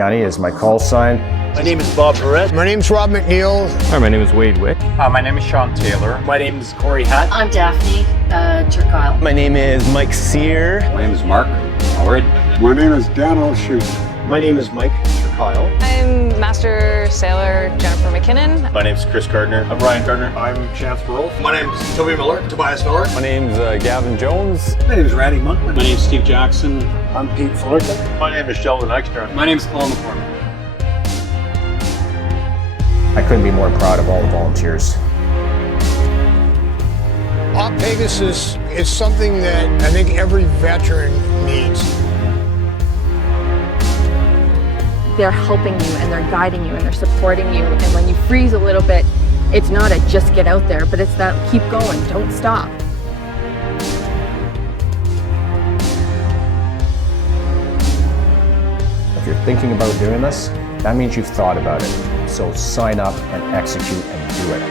Gunny is my call sign. My name is Bob Perret. My name's Rob McNeil. Hi, my name is Wade Wick. My name is Sean Taylor. My name is Corey Hutt. I'm Daphne Turkile. My name is Mike Sear. My name is Mark Howard. My name is Dan O'Shoot. My name is Mike Turkile. I'm Master Sailor Jennifer McKinnon. My name is Chris Gardner. I'm Ryan Gardner. I'm Chance Rolfe. My name is Toby Miller. Tobias Miller. My name's Gavin Jones. My name is Randy Monkman. My name is Steve Jackson. I'm Pete Fullerton. My name is Sheldon Ekstrom. My name is Paul McCormick. I couldn't be more proud of all the volunteers. Op Pegasus is something that I think every veteran needs. They're helping you and they're guiding you and they're supporting you. And when you freeze a little bit, it's not a just get out there, but it's that keep going, don't stop. If you're thinking about doing this, that means you've thought about it. So sign up and execute and do it.